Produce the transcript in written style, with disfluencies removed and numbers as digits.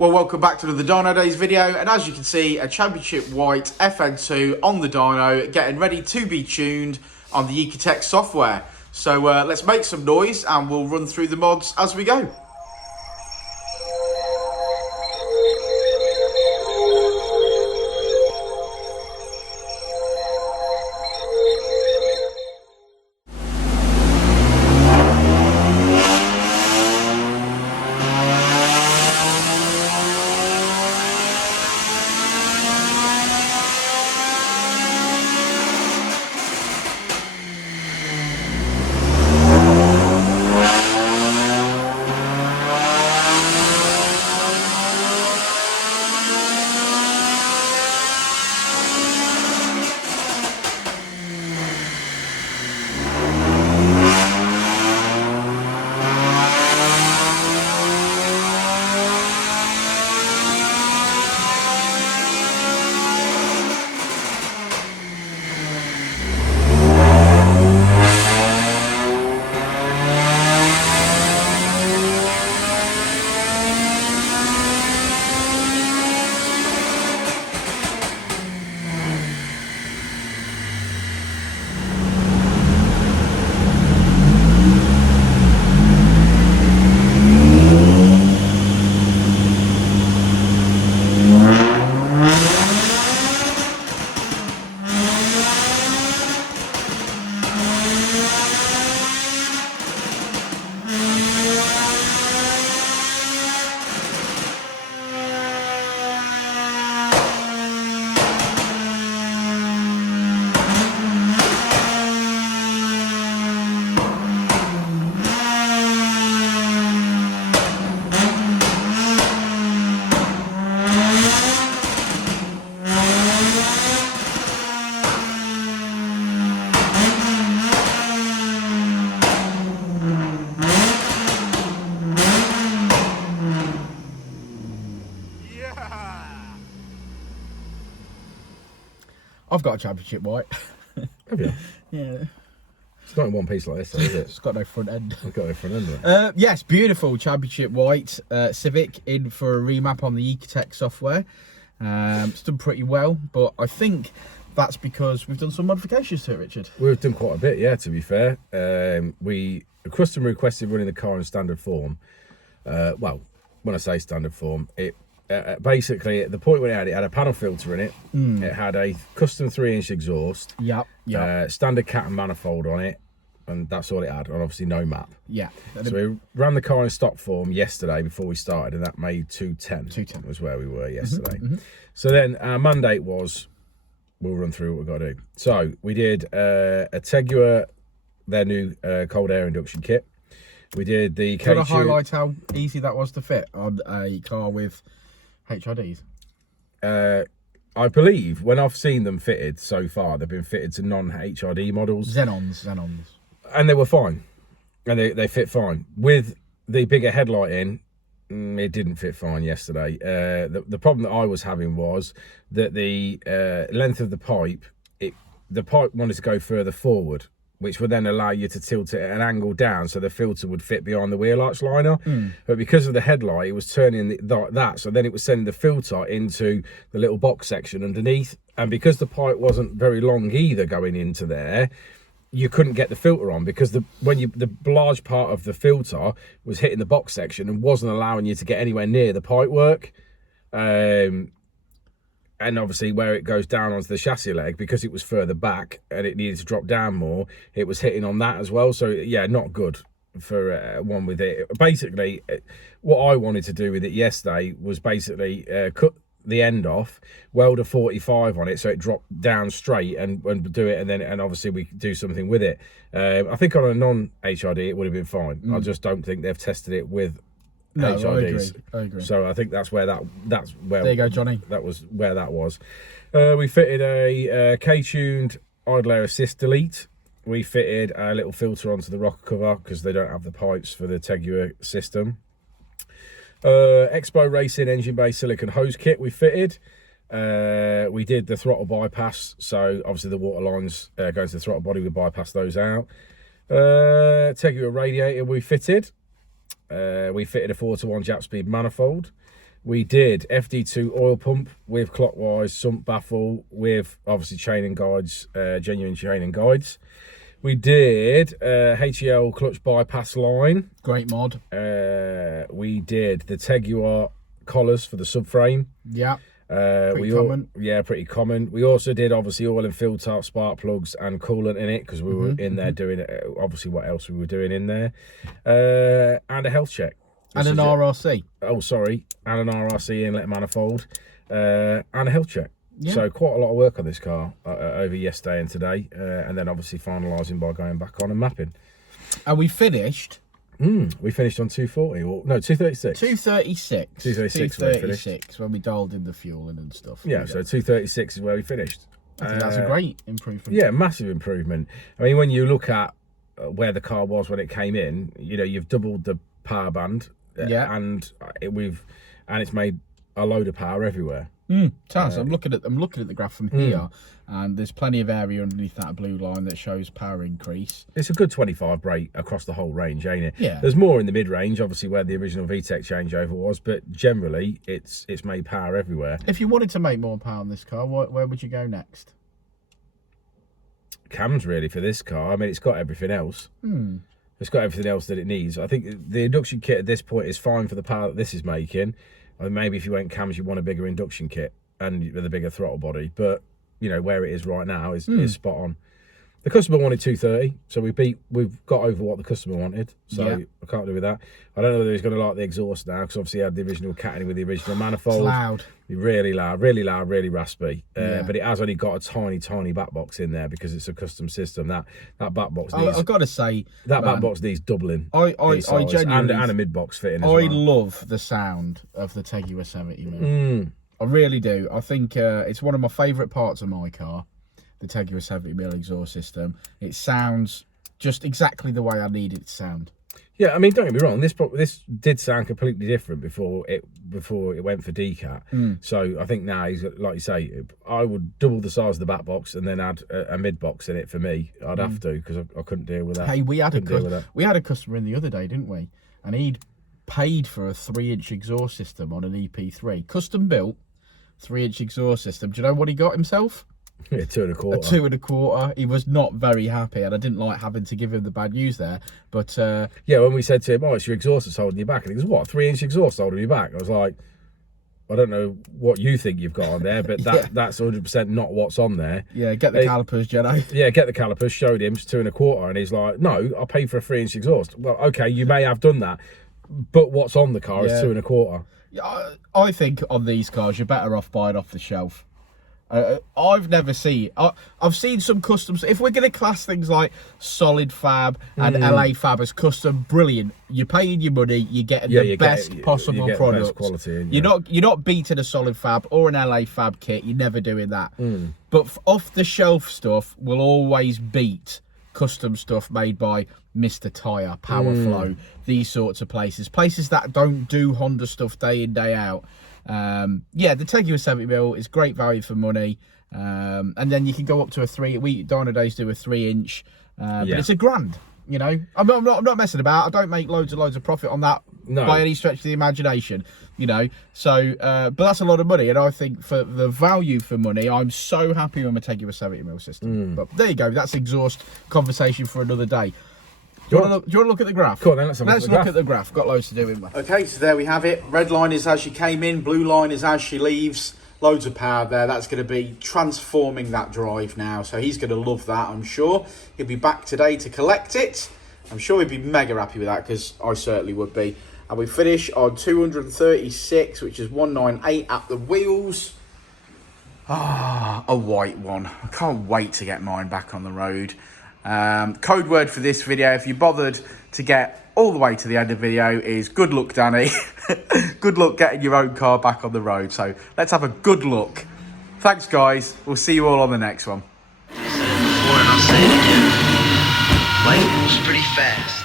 Well, welcome back to another Dynodaze video, and as you can see, a championship white FN2 on the dyno, getting ready to be tuned on the ECUTEK software. So let's make some noise and we'll run through the mods as we go. I've got a championship white. Have you? Yeah. It's not in one piece like this, though, is it? It's got no front end. I've got no front end, right? Yes, beautiful championship white. Civic in for a remap on the ECUTEK software. It's done pretty well, but I think that's because we've done some modifications to it, Richard. We've done quite a bit, yeah, to be fair. A customer requested running the car in standard form. Well, when I say standard form, it basically, at the point when it had a panel filter in it. It had a custom 3-inch exhaust. Yep. Standard cat and manifold on it, and that's all it had, and obviously no map. Yeah. So we ran the car in stock form yesterday before we started, and that made 210. 210 was where we were yesterday. So then our mandate was, we'll run through what we've got to do. So we did a Tegiwa, their new cold air induction kit. We did the Can I highlight how easy that was to fit on a car with HIDs? I believe when I've seen them fitted so far, they've been fitted to non-HID models. Xenons. And they were fine. And they fit fine. With the bigger headlight in, it didn't fit fine yesterday. The problem that I was having was that the length of the pipe, the pipe wanted to go further forward, which would then allow you to tilt it at an angle down so the filter would fit behind the wheel arch liner. But because of the headlight, it was turning that, so then it was sending the filter into the little box section underneath. And because the pipe wasn't very long either going into there, you couldn't get the filter on because the large part of the filter was hitting the box section and wasn't allowing you to get anywhere near the pipe work. And obviously where it goes down onto the chassis leg, because it was further back and it needed to drop down more, it was hitting on that as well. So yeah, not good for one with it. Basically, what I wanted to do with it yesterday was basically cut the end off, weld a 45 on it so it dropped down straight and do it, and obviously we could do something with it. I think on a non-HID it would have been fine. I just don't think they've tested it with HIDs. I agree. So I think that's where that's where there you go, Johnny. That was where that was. We fitted a K-tuned idle air assist delete. We fitted a little filter onto the rocker cover because they don't have the pipes for the Tegiwa system. Expo Racing engine bay silicon hose kit we fitted. We did the throttle bypass, so obviously the water lines going to the throttle body, we bypassed those out. Tegiwa radiator we fitted. We fitted a 4-to-1 Japspeed manifold. We did FD2 oil pump with clockwise sump baffle with obviously training guides, genuine training guides. We did HEL clutch bypass line. Great mod. We did the Tegiwa collars for the subframe. Yeah. Pretty common. Yeah, pretty common. We also did obviously oil and filter, spark plugs and coolant in it because we were in there doing obviously what else we were doing in there, and a health check. And an RRC. Oh, sorry, and an RRC inlet manifold, and a health check. Yeah. So quite a lot of work on this car over yesterday and today, and then obviously finalising by going back on and mapping. And we finished. We finished on 240, or no, 236. 236. 236 when we dialed in the fueling and stuff. Yeah, so 236 is where we finished. I think that's a great improvement. Yeah, massive improvement. I mean, when you look at where the car was when it came in, you know, you've doubled the power band. Yeah. And it's made a load of power everywhere. Taz, I'm looking at the graph from here, and there's plenty of area underneath that blue line that shows power increase. It's a good 25 brake across the whole range, ain't it? Yeah. There's more in the mid-range, obviously, where the original VTEC changeover was, but generally, it's made power everywhere. If you wanted to make more power on this car, where would you go next? Cams, really, for this car. I mean, it's got everything else. It's got everything else that it needs. I think the induction kit at this point is fine for the power that this is making. Or maybe if you went cams, you want a bigger induction kit and with a bigger throttle body. But, you know, where it is right now is spot on. The customer wanted 230, so we've got over what the customer wanted. So Yeah. I can't do with that. I don't know whether he's going to like the exhaust now, because obviously he had the original catting with the original manifold. It's loud. Really loud, really raspy. Yeah. But it has only got a tiny back box in there because it's a custom system. That back box needs... I've got to say... That back box needs doubling. I genuinely... And a mid-box fitting as I well. love the sound of the Tegiwa 70mm. I really do. I think it's one of my favourite parts of my car, the Tegiwa 70mm exhaust system. It sounds just exactly the way I need it to sound. Yeah, I mean, don't get me wrong. This did sound completely different before it went for decat. So I think now he's, like you say, I would double the size of the back box and then add a mid box in it for me. I'd have to, because I couldn't deal with that. Hey, we had a customer in the other day, didn't we? And he'd paid for a 3-inch exhaust system on an EP3, custom built 3-inch exhaust system. Do you know what he got himself? Yeah, 2 1/4. A 2 1/4. He was not very happy, and I didn't like having to give him the bad news there. But yeah, when we said to him, "Oh, it's your exhaust that's holding you back," and he goes, "What? 3-inch exhaust holding you back?" I was like, "I don't know what you think you've got on there, but that's 100% not what's on there." Yeah, get the calipers, Jedi. Yeah, get the calipers. Showed him it's 2 1/4, and he's like, "No, I paid for a 3-inch exhaust." Well, okay, you may have done that, but what's on the car is 2 1/4. Yeah, I think on these cars you're better off buying off the shelf. I've never seen... I've seen some customs... If we're going to class things like Solid Fab and LA Fab as custom, brilliant. You're paying your money, you're getting the best possible product. Best quality, you're not beating a Solid Fab or an LA Fab kit. You're never doing that. But off the shelf stuff will always beat custom stuff made by Mr. Tyre, Powerflow, these sorts of places that don't do Honda stuff day in, day out. Yeah, the Tegiwa 70mm is great value for money, and then you can go up to a 3. We Dynodaze do a 3-inch, but it's $1,000. You know, I'm not messing about. I don't make loads of profit on that by any stretch of the imagination. You know, so but that's a lot of money, and I think for the value for money, I'm so happy with my Tegiwa 70mm system. But there you go. That's exhaust conversation for another day. Do you want to look at the graph? Cool, then let's look at the graph. Got loads to do with me. Okay, so there we have it. Red line is as she came in, blue line is as she leaves. Loads of power there. That's going to be transforming that drive now. So he's going to love that, I'm sure. He'll be back today to collect it. I'm sure he'd be mega happy with that, because I certainly would be. And we finish on 236, which is 198 at the wheels. Ah, a white one. I can't wait to get mine back on the road. Code word for this video, if you bothered to get all the way to the end of the video, is good luck, Danny. Good luck getting your own car back on the road. So let's have a good look. Thanks, guys. We'll see you all on the next one. Before, and I'll say it again. Life moves pretty fast.